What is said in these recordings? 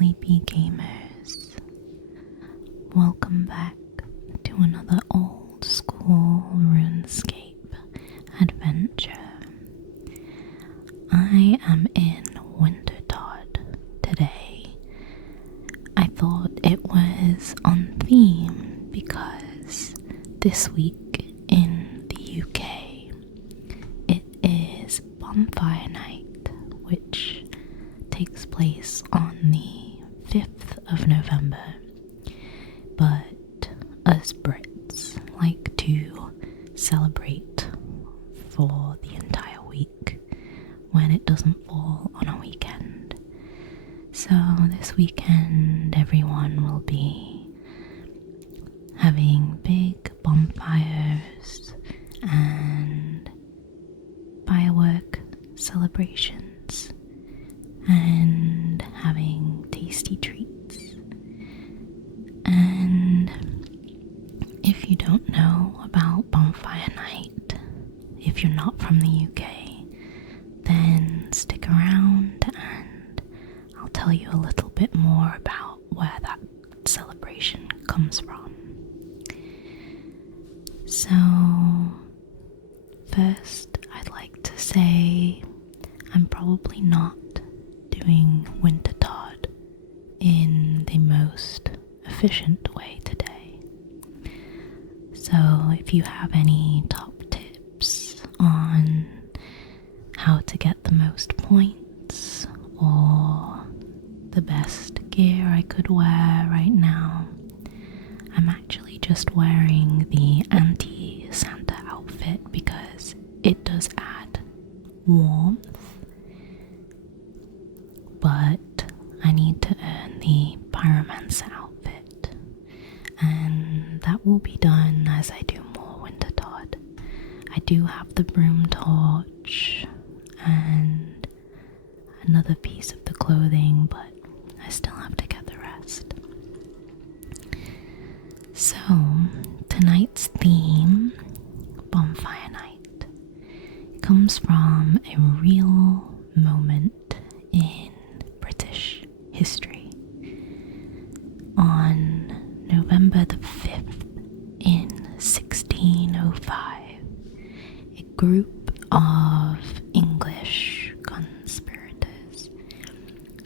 sleepy gamers. Welcome back to another Old School Runescape adventure. I am in Wintertodt today. I thought it was on theme because this week in the UK it is Bonfire Night, which takes place on the 5th of November, but us Brits like to celebrate for the entire week when it doesn't fall on a weekend. So this weekend everyone will be having big bonfires and firework celebrations and having tasty treats. And if you don't know about Bonfire Night, if you're not from the UK, then stick around and I'll tell you a little bit more about where that celebration comes from. So, first I'd like to say I'm probably not doing Wintertodt in the most efficient way today. So if you have any top tips on how to get the most points or the best gear I could wear right now, I'm actually just wearing the anti-Santa outfit because it does add warmth, but I need to earn the pyromancer outfit, and that will be done as I do more Wintertodt. I do have the broom torch and another piece of the clothing, but I still have to get the rest. So, tonight's theme, Bonfire Night, comes from a real moment in British history. On November the 5th in 1605, a group of English conspirators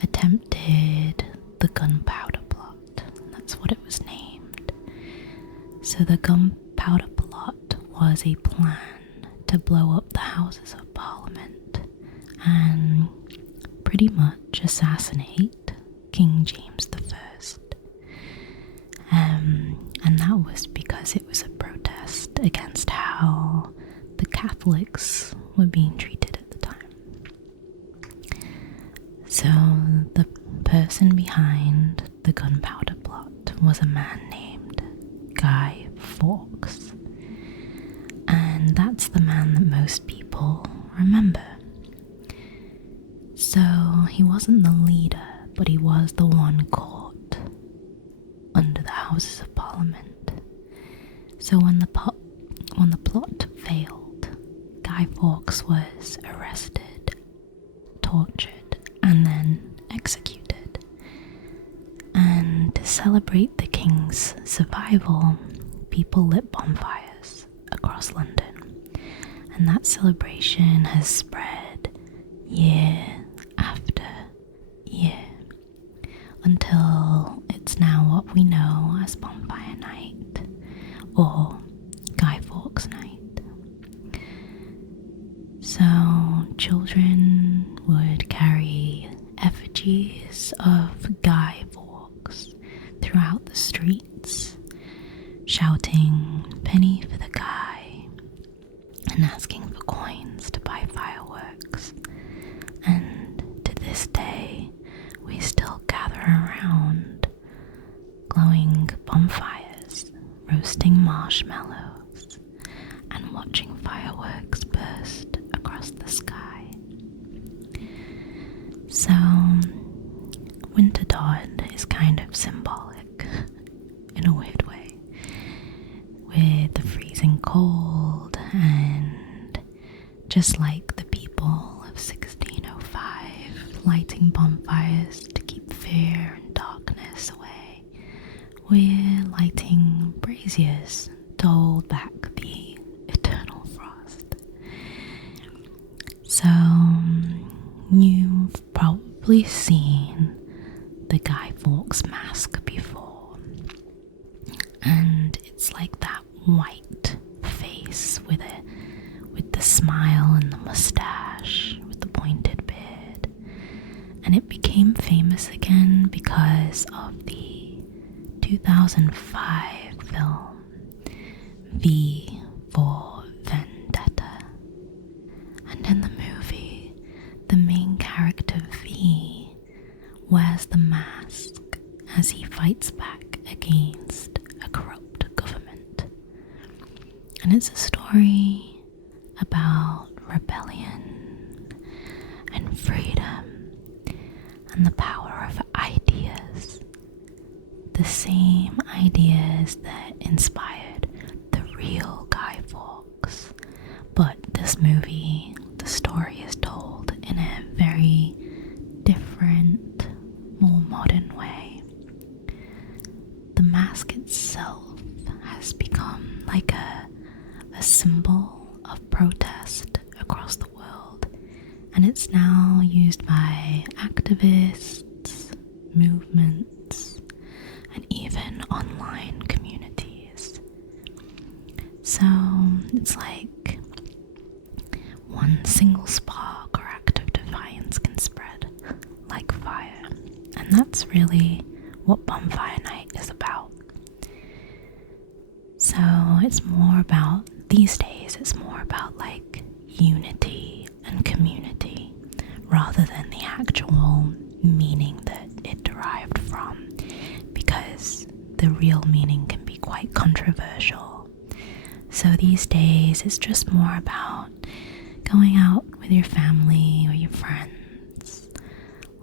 attempted the Gunpowder Plot. That's what it was named. So the Gunpowder Plot was a plan to blow up the Houses of Parliament and pretty much assassinate King James I. And that was because it was a protest against how the Catholics were being treated at the time. So the person behind the Gunpowder Plot was a man named Guy Fawkes. And that's the man that most people remember. So he wasn't the leader, but he was the one caught under the Houses of Parliament. So when the plot failed, Guy Fawkes was arrested, tortured, and then executed. And to celebrate the king's survival, people lit bonfires across London. And that celebration has spread year after year until it's now what we know as Bonfire Night or Guy Fawkes Night. So children would carry effigies of Guy Fawkes throughout the streets, shouting "penny for the guy" and asking for coins to buy fireworks. And to this day, we still gather around, glowing bonfires, roasting marshmallows, and watching fireworks burst across the sky. So, Wintertodt is kind of symbolic, in a weird way, with the freezing cold and just like the people of 1605 lighting bonfires to keep fear and we're lighting braziers to hold back the eternal frost. So you've probably seen the Guy Fawkes mask before, and it's like that white face with the smile and the mustache with the pointed beard. And it became famous again because of the 2005 film V for Vendetta. And in the movie, the main character V wears the mask as he fights back against a corrupt government. And it's a story about rebellion and freedom and the power of ideas. The same ideas that inspired the real Guy Fawkes. But this movie, the story is told in a very different, more modern way. The mask itself has become like a symbol of protest across the world, and it's now used by activists, movements, and even online communities. So it's like one single spark or act of defiance can spread like fire, and that's really what Bonfire Night is about. So it's more about, these days, it's more about like unity and community rather than the actual meaning that it derived from, because the real meaning can be quite controversial. So these days it's just more about going out with your family or your friends,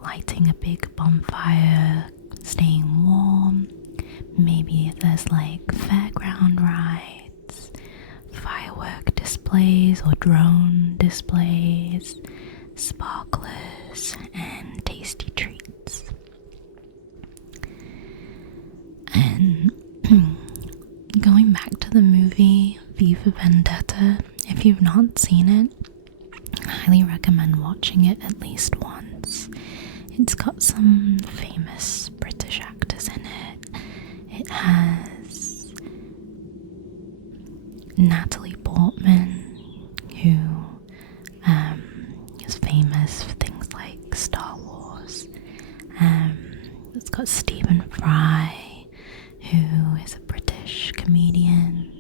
lighting a big bonfire, staying warm. Maybe if there's like fairground rides, firework displays or drone displays, sparklers and tasty treats. And going back to the movie V for Vendetta, if you've not seen it, I highly recommend watching it at least once. It's got some famous British actors in it. It has Natalie Portman, who is famous for things like Star Wars. It's got Stephen Fry, who is a British comedian.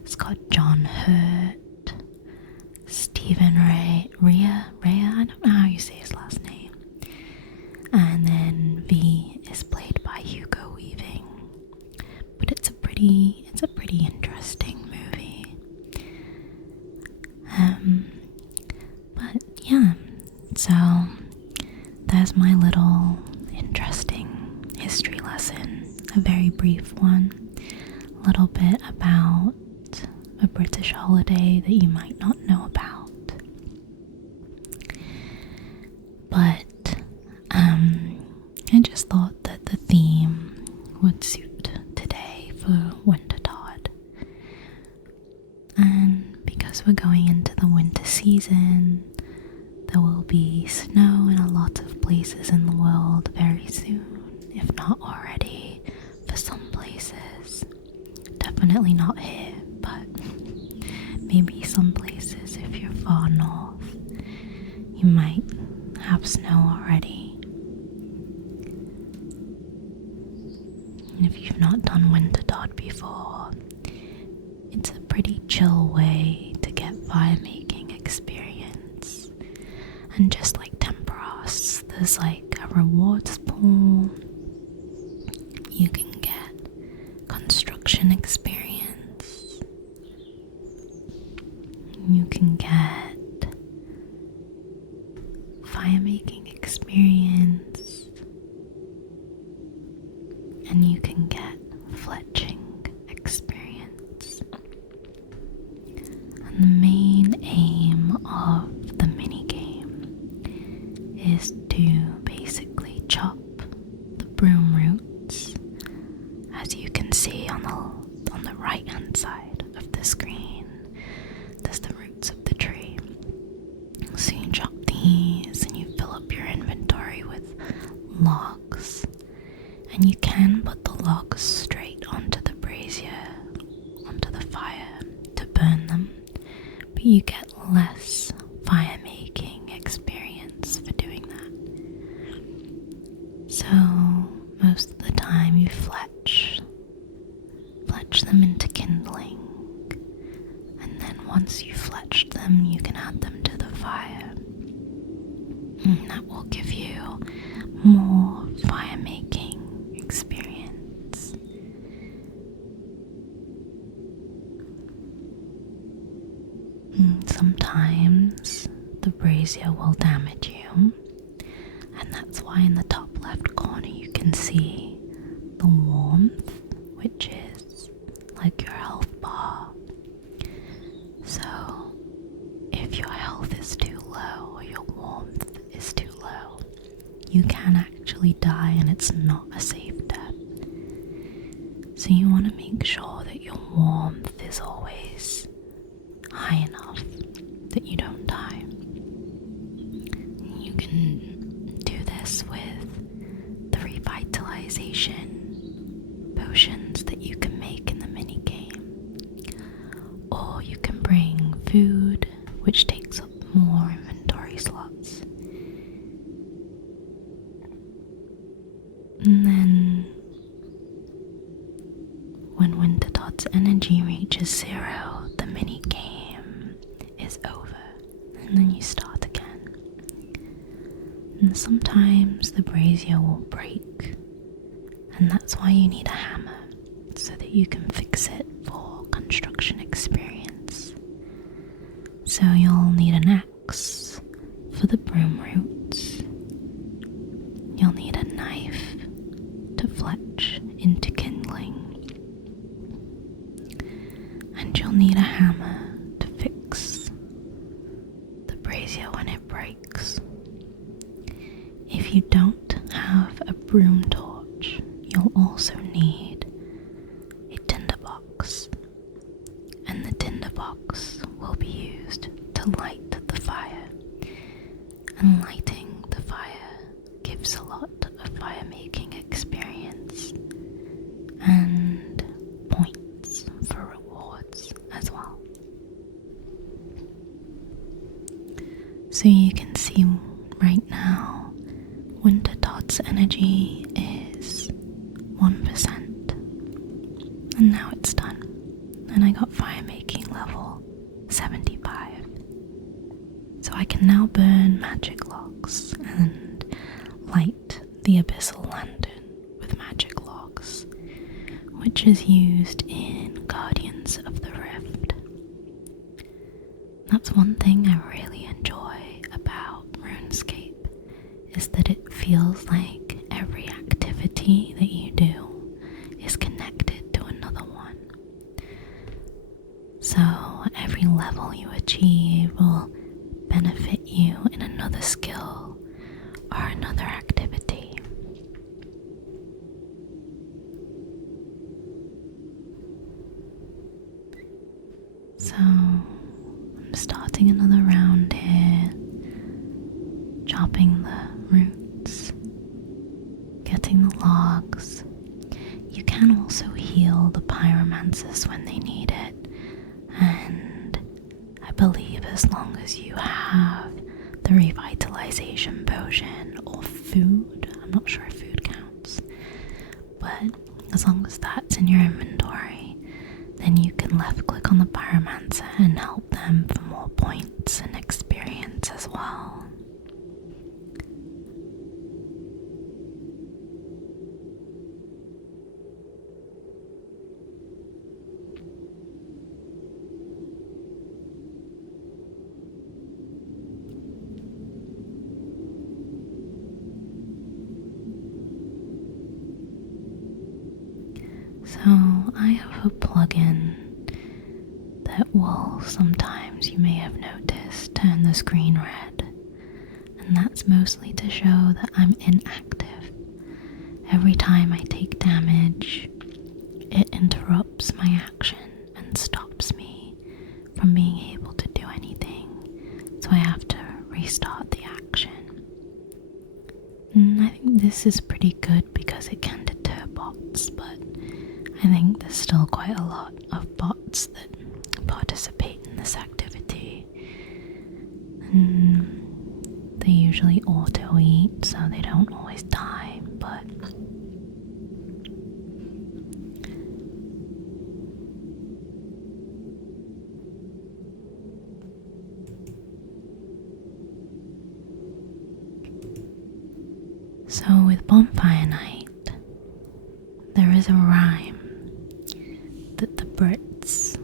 It's got John Hurt, Stephen Rea, I don't know how you say his last name. And then V is played by Hugo Weaving. But it's a pretty interesting movie. But yeah, so there's my little interesting history lesson, a very brief one, a little bit about a British holiday that you might not know about. But I just thought that the theme would suit today for Wintertodt. And because we're going into the winter season, there will be snow in a lot of places in the world very soon, if not already for some places. Definitely not here, but maybe some places if you're far north, you might have snow already. And if you've not done Wintertodt before, it's a pretty chill way to get firemaking experience. And just like Temperos, there's like a rewards pool. You can get construction experience. You can get firemaking experience. And you can get fletching experience. And the main aim of the minigame is to basically chop the broom roots logs, and you can put the logs straight onto the brazier, onto the fire to burn them, but you get less fire making experience for doing that. So most of the time you fletch them into kindling, and then once you've fletched them you can add them to the fire, and that will give you more fire making experience. Sometimes the brazier will damage you, and that's why in the top left corner you can see the warmth, which is like your health bar. So if your health is too low or your warmth is too low, you can actually die, and it's not a safe death. So you want to make sure that your warmth is always high enough that you don't die. You can do this with the revitalization potions that you can make in the mini game, or you can bring food, which takes up more inventory slots. And then when Wintertodt energy reaches 0, the mini game is over, and then you start again. And sometimes the brazier will break, and that's why you need a hammer, so that you can fix it for construction experience. So you'll need an axe for the broom roots. You'll need a knife to fletch into kindling, and you'll need a hammer to fix the brazier when it breaks. If you don't have a broom torch, you'll also need a tinderbox, and the tinderbox will be used to light the fire, and lighting the fire gives a lot of fire making experience and points for rewards as well. So you can see right now Wintertodt's energy is 1%, and now it's done, and I got fire making level 75. So I can now burn magic logs and light the abyssal lantern with magic logs, which is used in Guardians of the Rift. That's one thing I really enjoy about RuneScape, is that it feels like every activity that you do is connected to another one. So every level you achieve will benefit you in another skill or another activity. So I'm starting another round here, chopping the roots, getting the logs. You can also heal the pyromancers when they need it, and I believe as long as you have the revitalization potion or food, I'm not sure if food counts, but as long as that's in your inventory, then you can left click on the pyromancer and help them for more points and experience as well. So I have a plugin that will sometimes, you may have noticed, turn the screen red, and that's mostly to show that I'm inactive. Every time I take damage, it interrupts my action and stops me from being able to do anything, so I have to restart the action. I think this is pretty good because it can deter bots, but I think there's still quite a lot of bots that participate in this activity. And they usually auto-eat, so they don't always die, but so with Bonfire Night, there is a rhyme that the Brits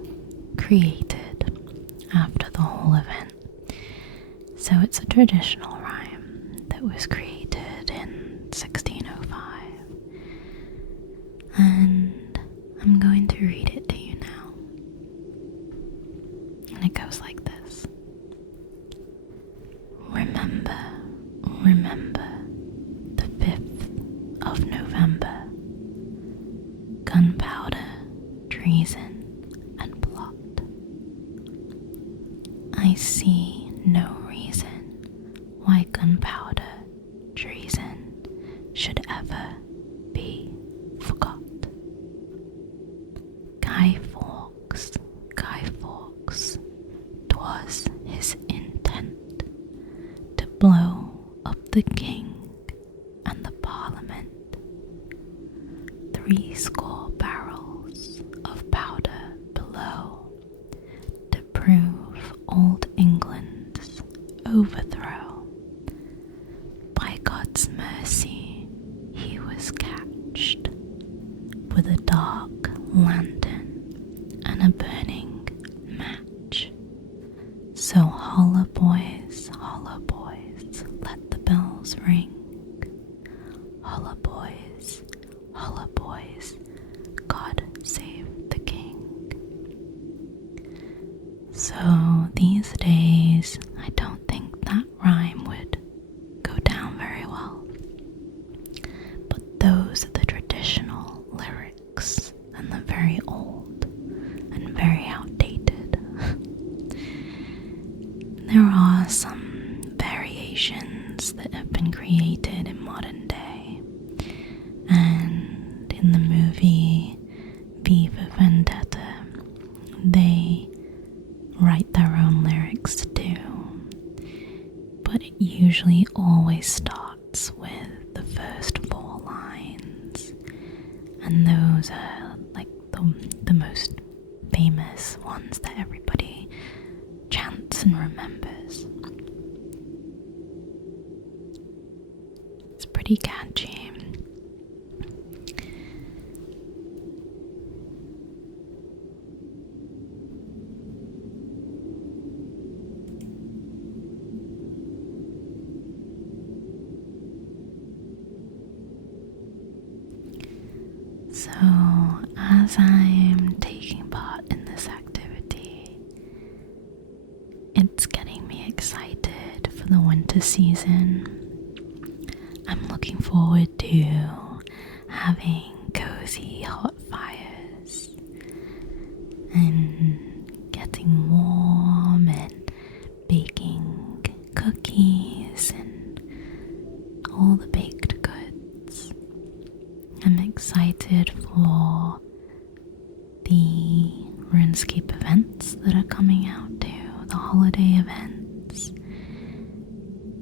created after the whole event. So it's a traditional rhyme that was created in 1605. And I'm going to read it to you now. And it goes like this. Remember, remember, the 5th of November, gunpowder, treason, and plot. I see no reason why gunpowder, treason, should ever be forgot. Guy Fawkes, 'twas his intent to blow up the king and the parliament. 70 barrels of powder below to prove old England's overthrow. By God's mercy he was catched with a dark lantern and a burning match. So holla boys, let the bells ring. Holla boys, God save the king. So these days, I don't think that rhyme would go down very well. But those are the traditional lyrics, and they're very old and very outdated. There are some variations that have been created in modern day, and in the movie Vendetta, they write their own lyrics too, but it usually always starts with the first 4 lines, and those are like the most famous ones that everybody chants and remembers. It's pretty catchy. So, as I'm taking part in this activity, it's getting me excited for the winter season. I'm looking forward to having cozy hot fires and getting warm and baking cookies and all the baked goods. I'm excited for the RuneScape events that are coming out too, the holiday events.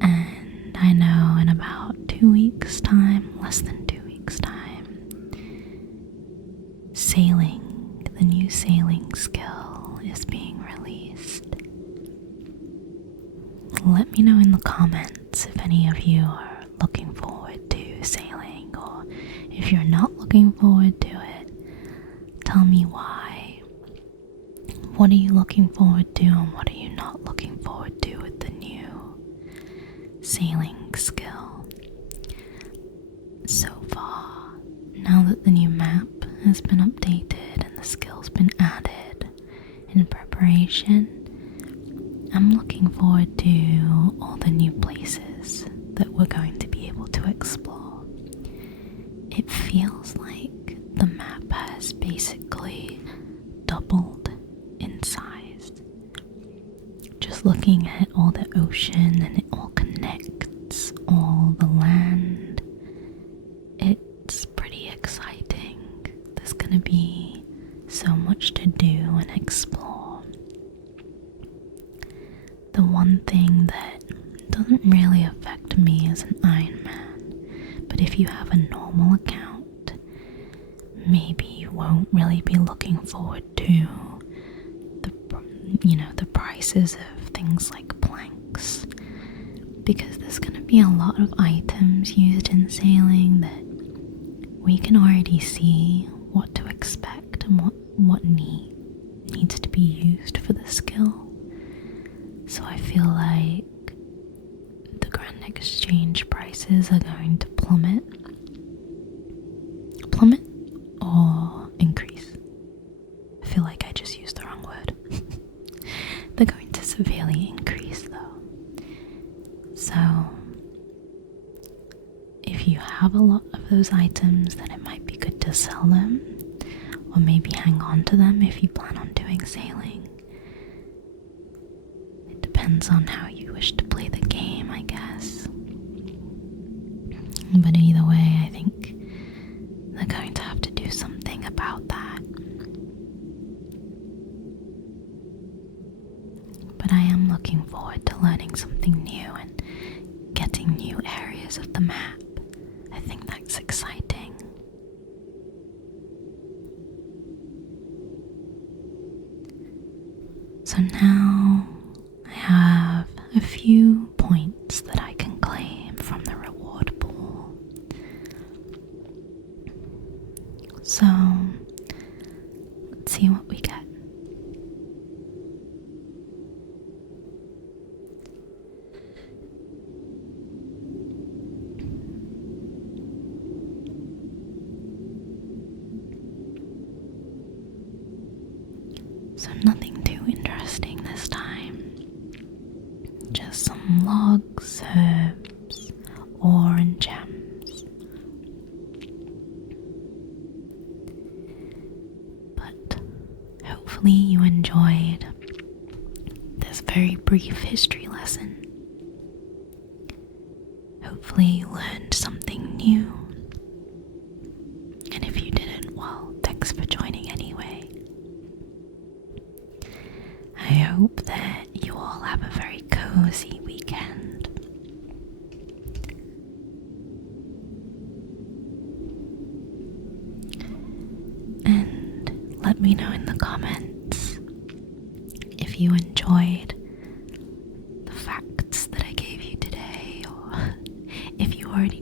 And I know in about 2 weeks' time, less than 2 weeks' time, sailing, the new sailing skill is being released. Let me know in the comments if any of you are looking forward to sailing, or if you're not looking forward to it, tell me why. What are you looking forward to and what are you not looking forward to with the new sailing skill? So far, now that the new map has been updated and the skill's been added in preparation, I'm looking forward to all the new places that we're going to be able to explore. It feels like the map has basically doubled in size. Just looking at all the ocean, and it all connects, all the land for me as an Iron Man, but if you have a normal account, maybe you won't really be looking forward to the prices of things like planks, because there's going to be a lot of items used in sailing that we can already see what to expect and what needs to be used for the skill. So I feel like the Grand Exchange prices are going to plummet or increase. I feel like I just used the wrong word. They're going to severely increase though. So if you have a lot of those items, then it might be good to sell them, or maybe hang on to them if you plan on doing sailing. It depends on how you wish to play the game, I guess. But either way, I think they're going to have to do something about that. But I am looking forward to learning something new and getting new areas of the map. I think that's exciting. So now I have a few points that I can claim from the reward pool. So let's see what we get. So nothing too interesting this time. Just some logs, herbs, ore and gems. But hopefully you enjoyed this very brief history lesson. Hopefully you learned something new. And if you didn't, well, thanks for joining anyway. I hope that you all have a very cozy weekend. And let me know in the comments if you enjoyed the facts that I gave you today, or if you already